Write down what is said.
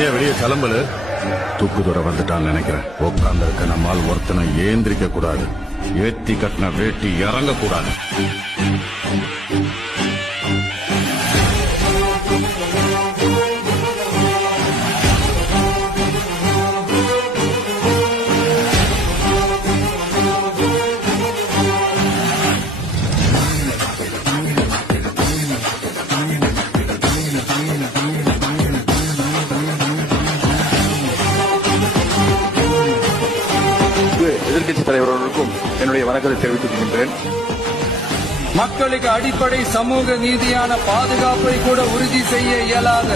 இனிமே வெளியே கிளம்பல. தூக்குதுற வந்துட்டான்னு நினைக்கிறேன். உட்கார்ந்து இருக்க நம்மால் ஒருத்தனை ஏந்திரிக்க கூடாது. ஏத்தி கட்டின வேட்டி இறங்க கூடாது. எதிர்க்கட்சி தலைவர்களுக்கும் என்னுடைய வணக்கத்தை தெரிவித்துக் கொள்கின்றேன். மக்களுக்கு அடிப்படை சமூக நீதியான பாதுகாப்பை கூட உறுதி செய்ய இயலாத